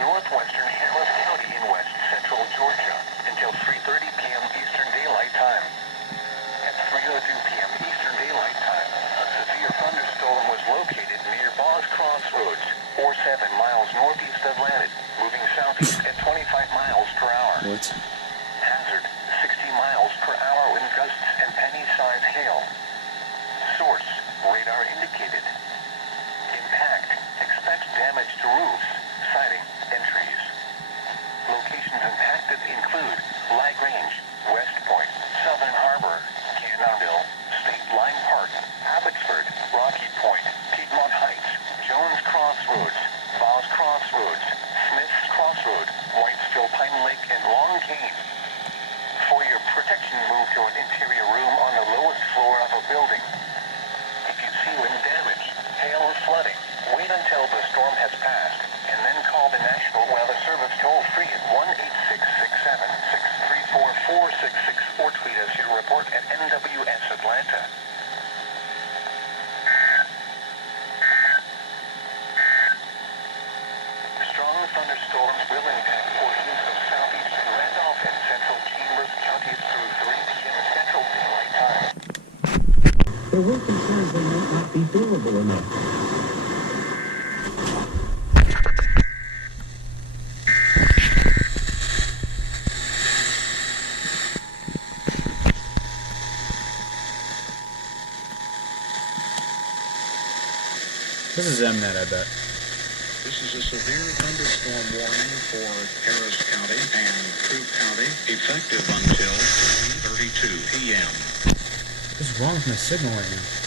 northwestern Harris County in west central Georgia until 3:30 p.m. Eastern Daylight Time. At 3:02 p.m. Eastern Daylight Time, a severe thunderstorm was located near Boss Crossroads, 7 miles northeast of Landed, moving southeast at 25 miles per hour. What? Hazard, 60 miles per hour wind gusts and penny-sized hail. Source, radar indicated. Impact, expect damage to roofs, siding, and trees. Locations impacted include LaGrange, West Point, Southern Harbor, Cannonville, State Line Park, Abbotsford, Rocky Point, Piedmont Heights, Jones Crossroads, Boss Crossroads, Smith's Crossroad, Whitesville, Pine Lake, and Long Cane. For your protection, move to an interior room on the lowest floor of a building. If you see wind damage, hail, or flooding, wait until the storm has passed, and then call the National Weather Service toll-free at 1-866-7-634-466 or tweet us your report at NWS Atlanta. Strong thunderstorms will impact portions of southeastern Randolph and central Chambers counties through 3 p.m. Central Daylight Time. There were concerns they might not be durable enough. This is Mnet, I bet. This is a severe thunderstorm warning for Harris County and Troup County, effective until 3:32 p.m. What's wrong with my signal right now?